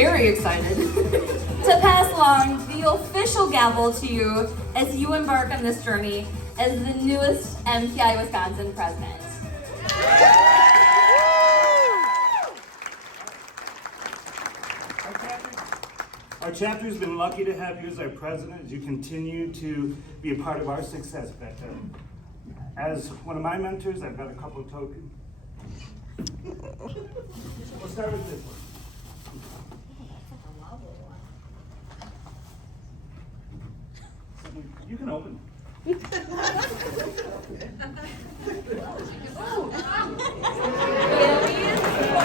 very excited to pass along the official gavel to you as you embark on this journey as the newest MPI Wisconsin president. Our chapter's been lucky to have you as our president as you continue to be a part of our success, Becca. As one of my mentors, I've got a couple of tokens. We'll start with this one. You can open. For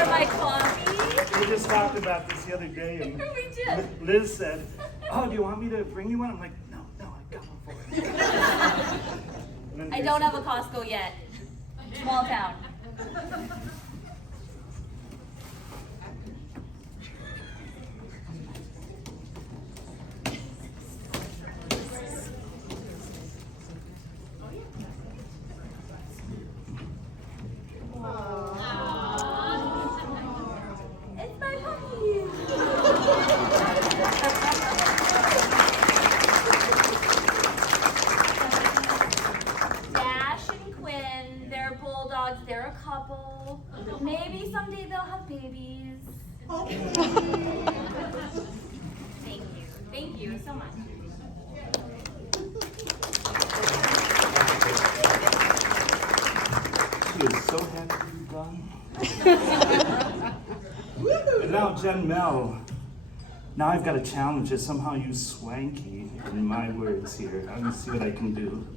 my coffee. We just talked about this the other day, and We did. Liz said, "Oh, do you want me to bring you one?" I'm like, "No, I got one for you." I don't have a Costco yet. Small town. It's my puppy. Dash and Quinn, they're bulldogs, they're a couple. Maybe someday they'll have babies. Thank you so much. She is so happy to be gone. And now Jen Mel. Now I've got a challenge to somehow use swanky in my words here. I'm gonna see what I can do.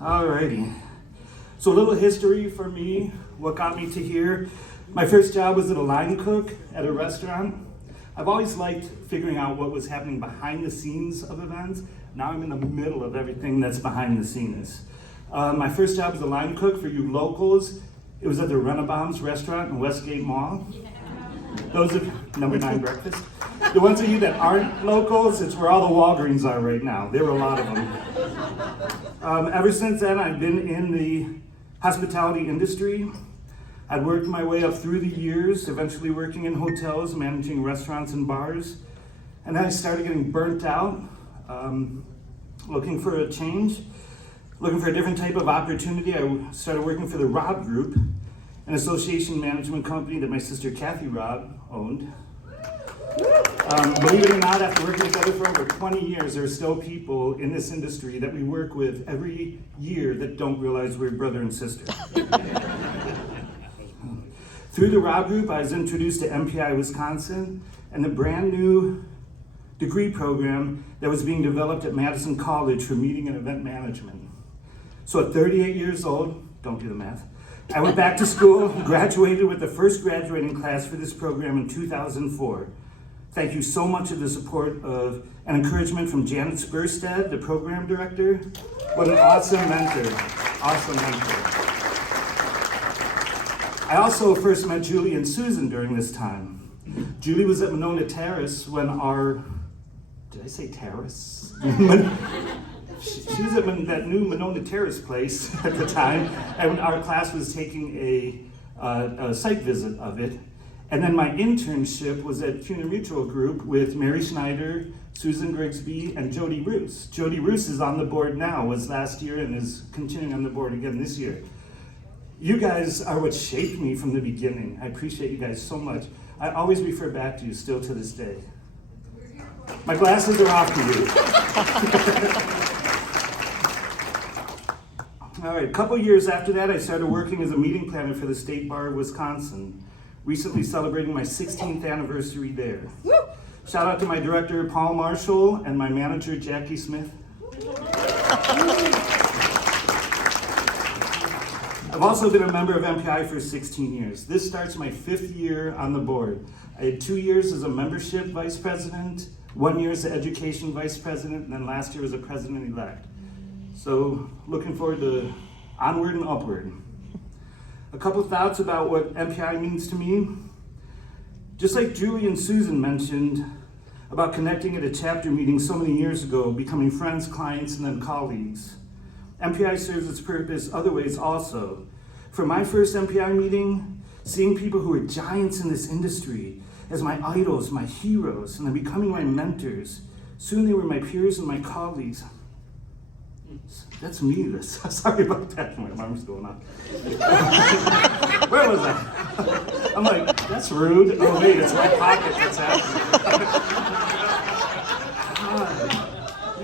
Alrighty. So a little history for me, what got me to here. My first job was as a line cook at a restaurant. I've always liked figuring out what was happening behind the scenes of events. Now I'm in the middle of everything that's behind the scenes. My first job was a line cook for you locals. It was at the Renabomb's restaurant in Westgate Mall. Those of number 9 breakfast. The ones of you that aren't locals, it's where all the Walgreens are right now. There were a lot of them. Ever since then, I've been in the hospitality industry. I'd worked my way up through the years, eventually working in hotels, managing restaurants and bars. And then I started getting burnt out, looking for a change, looking for a different type of opportunity. I started working for the Robb Group, an association management company that my sister Kathy Robb owned. Believe it or not, after working together for over 20 years, there are still people in this industry that we work with every year that don't realize we're brother and sister. Through the Robb Group, I was introduced to MPI Wisconsin and the brand new degree program that was being developed at Madison College for meeting and event management. So at 38 years old, don't do the math, I went back to school and graduated with the first graduating class for this program in 2004. Thank you so much for the support of and encouragement from Janet Spurstead, the program director. What an awesome mentor, awesome mentor. I also first met Julie and Susan during this time. Julie was at Monona Terrace when our, did I say terrace? She was at that new Monona Terrace place at the time, and our class was taking a site visit of it. And then my internship was at CUNA Mutual Group with Mary Schneider, Susan Grigsby, and Jody Roos. Jody Roos is on the board now, was last year, and is continuing on the board again this year. You guys are what shaped me from the beginning. I appreciate you guys so much. I always refer back to you still to this day. My glasses are off to you. All right, a couple years after that, I started working as a meeting planner for the State Bar of Wisconsin, recently celebrating my 16th anniversary there. Woo! Shout out to my director, Paul Marshall, and my manager, Jackie Smith. I've also been a member of MPI for 16 years. This starts my 5th year on the board. I had 2 years as a membership vice president, 1 year as the education vice president, and then last year as a president-elect. So looking forward to onward and upward. A couple thoughts about what MPI means to me. Just like Julie and Susan mentioned about connecting at a chapter meeting so many years ago, becoming friends, clients, and then colleagues. MPI serves its purpose other ways also. For my first MPI meeting, seeing people who are giants in this industry, as my idols, my heroes, and then becoming my mentors. Soon they were my peers and my colleagues. That's me. Sorry about that. My alarm's going off. Where was I? I'm like, that's rude. Oh wait, it's my pocket that's happening.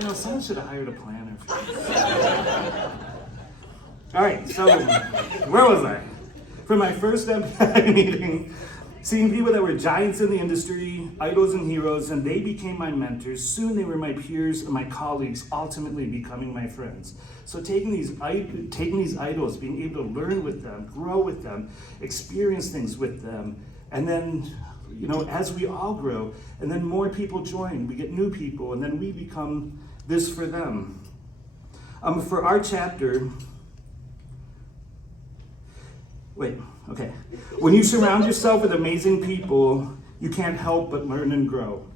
God. Someone should have hired a planner for this. All right, so where was I? For my first MPI meeting, seeing people that were giants in the industry, idols and heroes, and they became my mentors. Soon they were my peers and my colleagues, ultimately becoming my friends. So taking these idols, being able to learn with them, grow with them, experience things with them, and then, as we all grow, and then more people join, we get new people, and then we become this for them. For our chapter, when you surround yourself with amazing people, you can't help but learn and grow.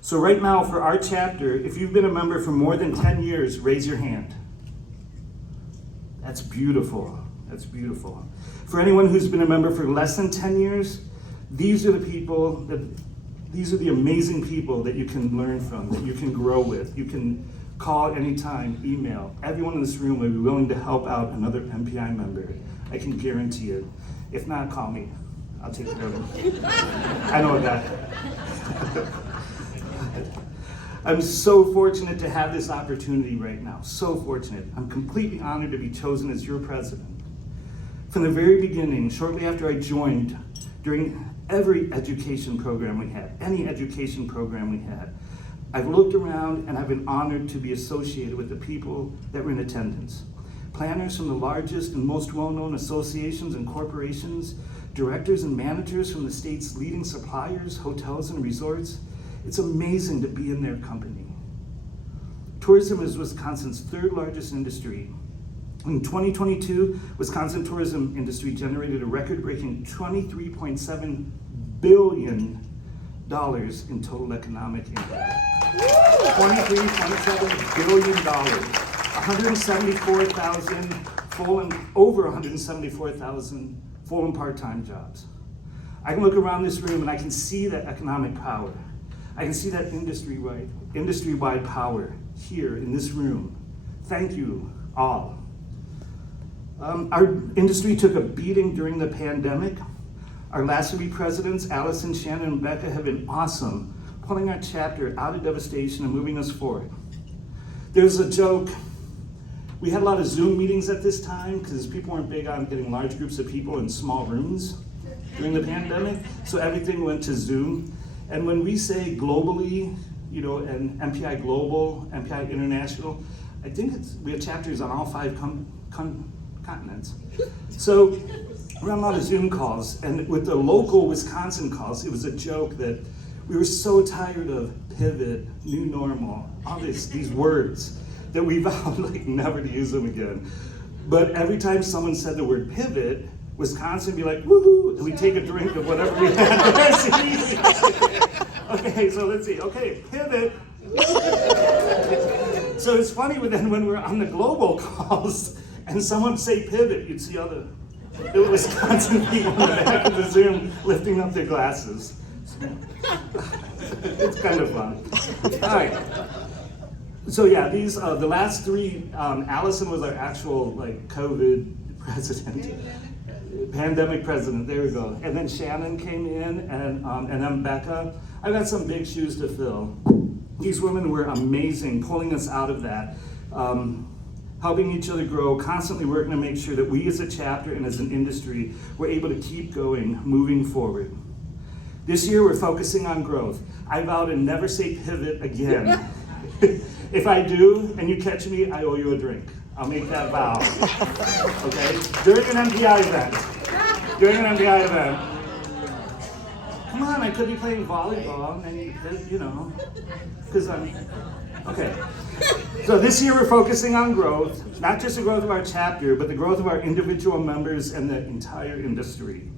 So right now for our chapter, if you've been a member for more than 10 years, raise your hand. That's beautiful. That's beautiful. For anyone who's been a member for less than 10 years, these are the amazing people that you can learn from, that you can grow with. You can call anytime, email. Everyone in this room will be willing to help out another MPI member. I can guarantee it. If not, call me. I'll take care of it. I know a guy. I'm so fortunate to have this opportunity right now. So fortunate. I'm completely honored to be chosen as your president. From the very beginning, shortly after I joined, during every education program we had, any education program we had, I've looked around and I've been honored to be associated with the people that were in attendance. Planners from the largest and most well-known associations and corporations, directors and managers from the state's leading suppliers, hotels and resorts. It's amazing to be in their company. Tourism is Wisconsin's third largest industry. In 2022, Wisconsin tourism industry generated a record-breaking $23.7 billion in total economic impact. $23.7 billion. 174,000 full and over 174,000 full and part-time jobs. I can look around this room and I can see that economic power. I can see that industry-wide power here in this room. Thank you all. Our industry took a beating during the pandemic. Our last three presidents, Allison, Shannon, and Becca, have been awesome, pulling our chapter out of devastation and moving us forward. There's a joke. We had a lot of Zoom meetings at this time because people weren't big on getting large groups of people in small rooms during the pandemic, so everything went to Zoom. And when we say globally, and MPI Global, MPI International, I think we have chapters on all 5 continents. So we're on a lot of Zoom calls, and with the local Wisconsin calls, it was a joke that we were so tired of pivot, new normal, all these words, that we vowed never to use them again. But every time someone said the word pivot, Wisconsin would be like, woohoo, and we'd take a drink of whatever we had. Okay, so let's see. Okay, pivot. So it's funny, but then when we're on the global calls and someone would say pivot, you'd see all the Wisconsin people in the back of the Zoom lifting up their glasses. It's kind of fun. All right. So yeah, these the last 3. Allison was our actual COVID president, pandemic president. There we go. And then Shannon came in, and then Becca. I've got some big shoes to fill. These women were amazing, pulling us out of that, helping each other grow, constantly working to make sure that we as a chapter and as an industry were able to keep going, moving forward. This year we're focusing on growth. I vow to never say pivot again. If I do, and you catch me, I owe you a drink. I'll make that vow. Okay? During an MPI event. Come on, I could be playing volleyball, and then because okay. So this year we're focusing on growth, not just the growth of our chapter, but the growth of our individual members and the entire industry.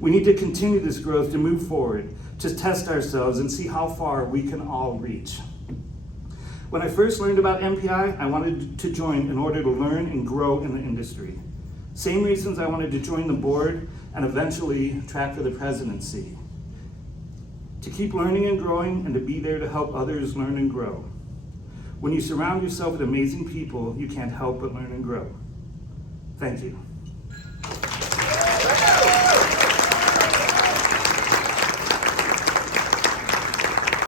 We need to continue this growth to move forward, to test ourselves and see how far we can all reach. When I first learned about MPI, I wanted to join in order to learn and grow in the industry. Same reasons I wanted to join the board and eventually track for the presidency. to keep learning and growing, and to be there to help others learn and grow. When you surround yourself with amazing people, you can't help but learn and grow. Thank you.